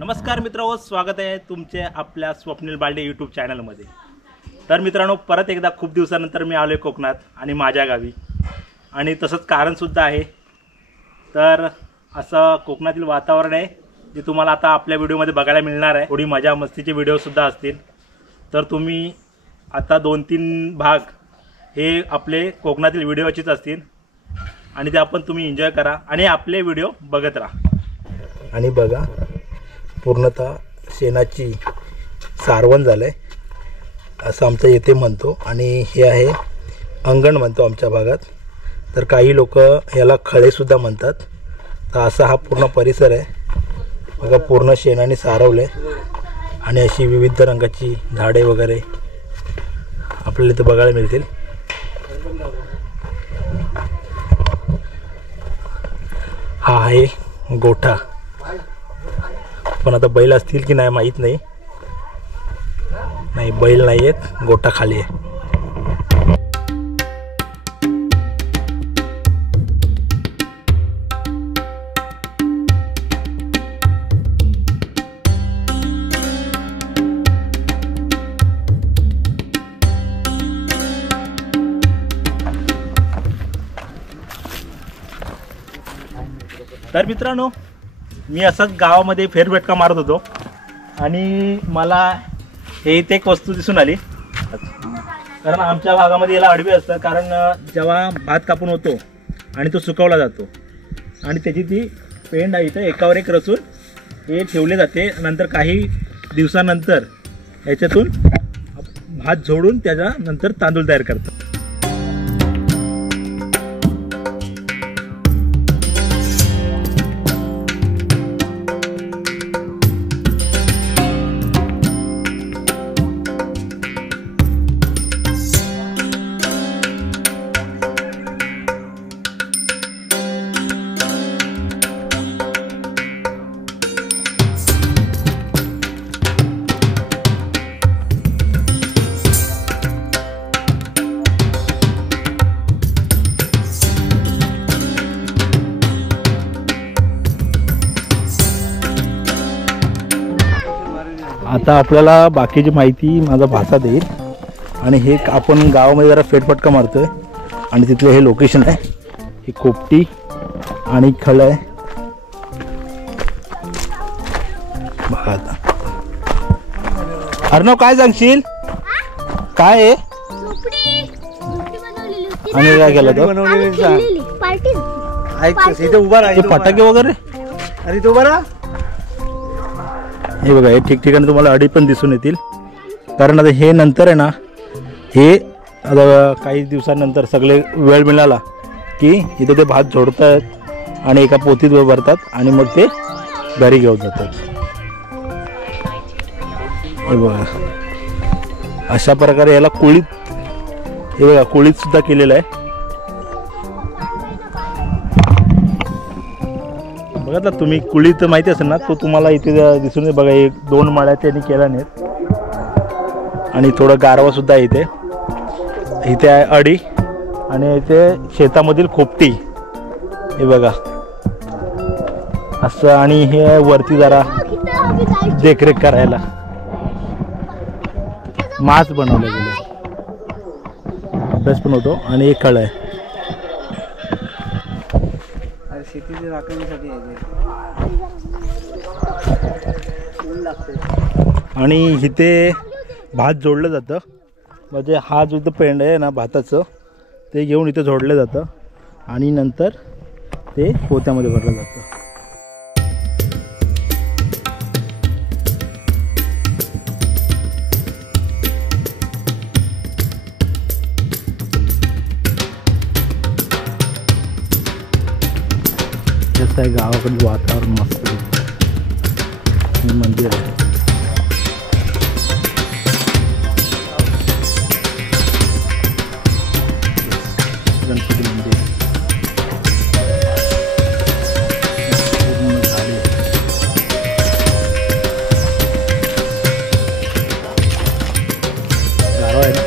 नमस्कार मित्रांनो, स्वागत आहे तुमचे आपल्या स्वप्नील बालडे यूट्यूब चॅनलमध्ये। तर मित्रांनो, परत एकदा खूप दिवसानंतर मी आलोय कोकणात आणि माझ्या गावी, आणि तसंच कारणसुद्धा आहे। तर असं कोकणातील वातावरण आहे जे तुम्हाला आता आपल्या व्हिडिओमध्ये बघायला मिळणार आहे। थोडी मजा मस्तीचे व्हिडिओसुद्धा असतील, तर तुम्ही आता 2-3 भाग हे आपले कोकणातील व्हिडिओचेच असतील आणि ते आपण तुम्ही एन्जॉय करा आणि आपले व्हिडिओ बघत राहा। आणि बघा, पूर्णतः शेणाची सारवण झालंय असं आमचं येथे म्हणतो, आणि हे आहे अंगण म्हणतो आमच्या भागात। तर काही लोक याला खळेसुद्धा म्हणतात। तर असा हा पूर्ण परिसर आहे बघा, पूर्ण शेणाने सारवलं आहे आणि अशी विविध रंगाची झाडे वगैरे आपल्याला इथे बघायला मिळतील। हा आहे गोठा, पण आता बैल असतील की नाही माहीत नाही। नाही, बैल नाही आहेत, गोठा खाली आहे। तर मित्रांनो, मी असंच गावामध्ये फेरफटका मारत होतो आणि मला हे इथे एक वस्तू दिसून आली। कारण आमच्या भागामध्ये याला अडवी असतं, कारण जेव्हा भात कापून होतो आणि तो सुकवला जातो आणि त्याची ती पेंड आहे इथं एकावर एक रचून हे ठेवले जाते। नंतर काही दिवसानंतर याच्यातून भात झोडून त्याच्यानंतर तांदूळ तयार करतात। आता आपल्याला बाकीची माहिती माझा भाषा देईल, आणि हे आपण गावामध्ये जरा फेरफटका मारतोय आणि तिथलं हे लोकेशन आहे। ही कोपटी आणि खळ आहे बघा। आता अर्णव, काय सांगशील? काय आहे आणि काय केलं तो? फटाके वगैरे? अरे तो बरा, हे बघा, हे ठिकठिकाणी तुम्हाला अडी पण दिसून येतील। कारण आता हे नंतर आहे ना, हे आता काही दिवसांनंतर सगळे वेळ मिळाला की इथे ते भात झोडतात आणि एका पोतीत भरतात आणि मग ते घरी घेऊन जातात। हे बघा, अशा प्रकारे याला कुळीत, हे बघा कुळीत सुद्धा केलेलं आहे बघा। तर तुम्ही कुळीत माहिती असेल ना, तो तुम्हाला इथे दिसून बघा, 1-2 माळ्या त्यांनी केला नाहीत आणि थोडं गारवा सुद्धा इथे इथे आहे अडी, आणि इथे शेतामधील खोपटी हे बघा असं। आणि हे वरती जरा देखरेख करायला मास बनवलं गेलं, अभ्यास पण होतो, आणि एक खळ आहे शेतीच्या राखणीसाठी आहे। ऊन लागते। आणि इथे भात जोडलं जातं. म्हणजे हा जो इथं पेंड आहे ना भाताचं ते घेऊन इथं जोडलं जातं आणि नंतर ते पोत्यामध्ये भरलं जातं. कसं आहे गावाकडे वातावरण मस्त मंदिर आहे. गणपती मंदिर पूर्ण झाडे. गारवा आहे ना.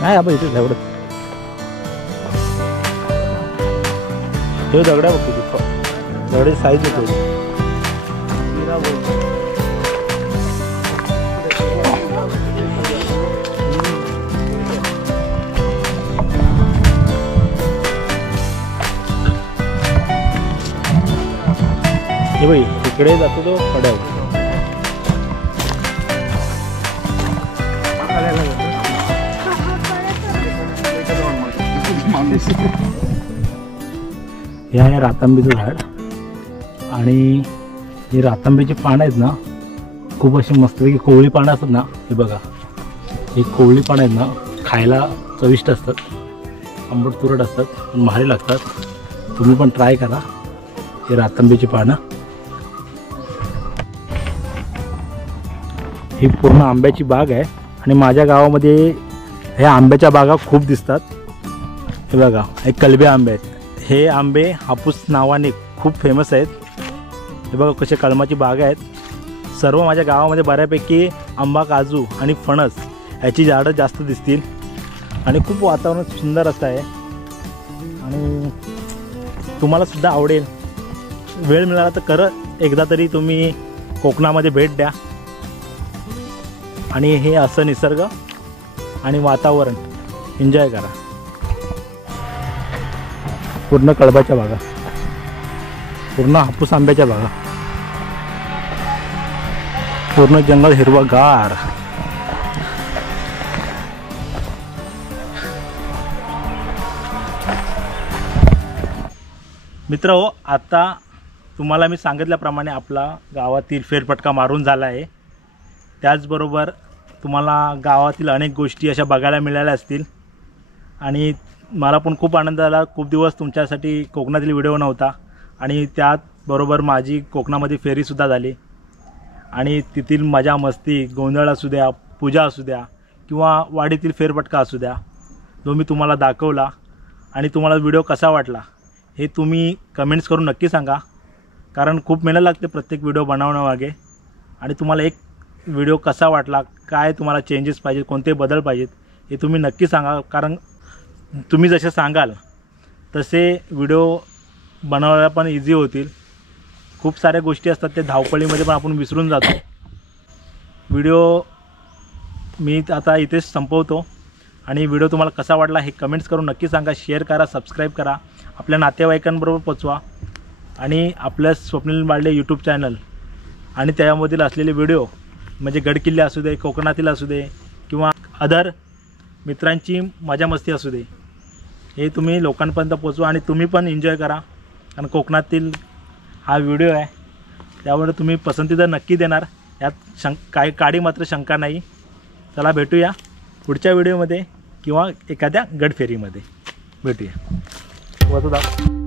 नाही आपण इथेच एवढं हे दगड्या बघतो तिथं दगडी साईज होतो. हे बाई इकडे जातो तो कड्यावर. हे आहे रातांबीचं झाड आणि ही रातांबीची पानं आहेत ना खूप अशी मस्तपैकी कोवळी पानं असतात ना. हे बघा ही कोवळी पानं आहेत ना खायला चविष्ट असतात, आंबट तुरट असतात, पण भारी लागतात. तुम्ही पण ट्राय करा ही रातांबीची पानं. ही पूर्ण आंब्याची बाग आहे आणि माझ्या गावामध्ये ह्या आंब्याच्या बागा खूप दिसतात. हे बघा हे कलबे आंबे आहेत. हे आंबे हापूस नावाने खूप फेमस आहेत. हे बघा कसे कलमाची बागा आहेत. सर्व माझ्या गावामध्ये बऱ्यापैकी आंबा, काजू आणि फणस याची झाडं जास्त दिसतील आणि खूप वातावरण सुंदर असं आहे आणि तुम्हाला सुद्धा आवडेल. वेळ मिळाला तर खरं एकदा तरी तुम्ही कोकणामध्ये भेट द्या आणि हे असं निसर्ग आणि वातावरण एन्जॉय करा. पूर्ण कळबाच्या बागा, पूर्ण हापूस आंब्याच्या बागा, पूर्ण जंगल हिरवंगार. मित्र हो, आता तुम्हाला मी सांगितल्याप्रमाणे आपला गावातील फेरफटका मारून झाला आहे. त्याचबरोबर तुम्हाला गावातील अनेक गोष्टी अशा बघायला मिळाल्या असतील आणि मला पण खूप आनंद झाला. खूप दिवस तुमच्यासाठी कोकणातील व्हिडिओ नव्हता आणि त्याचबरोबर माझी कोकणामध्ये फेरीसुद्धा झाली आणि तेथील मजा मस्ती, गोंधळ असू द्या, पूजा असू द्या किंवा वाडीतील फेरफटका असू द्या, जो मी तुम्हाला दाखवला. आणि तुम्हाला व्हिडिओ कसा वाटला हे तुम्ही कमेंट्स करून नक्की सांगा, कारण खूप मेहनत लागते प्रत्येक व्हिडिओ बनवण्यामागे. आणि तुम्हाला एक व्हिडिओ कसा वाटला, काय तुम्हाला चेंजेस पाहिजेत, कोणते बदल पाहिजेत हे तुम्ही नक्की सांगा, कारण तुम्ही जसे सांगाल तसे व्हिडिओ बनवायला पण इझी होतील. खूप साऱ्या गोष्टी असतात ते धावपळीमध्ये पण आपण विसरून जातो. व्हिडिओ मी आता इथेच संपवतो आणि व्हिडिओ तुम्हाला कसा वाटला हे कमेंट्स करून नक्की सांगा. शेअर करा, सबस्क्राईब करा, आपल्या नातेवाईकांबरोबर पोचवा आणि आपल्या स्वप्नील बालडे यूट्यूब चॅनल आणि त्यामधील असलेले व्हिडिओ म्हणजे गडकिल्ले असू दे, कोकणातील असू दे किंवा अदर मित्रांची मजा मस्ती असू दे, हे तुम्ही लोकांपर्यंत पोचवा आणि तुम्ही पण एन्जॉय करा. कारण कोकणातील हा व्हिडिओ आहे, त्यामुळे तुम्ही पसंती तर नक्की देणार, यात काही काडी मात्र शंका नाही. चला भेटूया पुढच्या व्हिडिओमध्ये किंवा एखाद्या गडफेरीमध्ये भेटूया. वतू दाखव.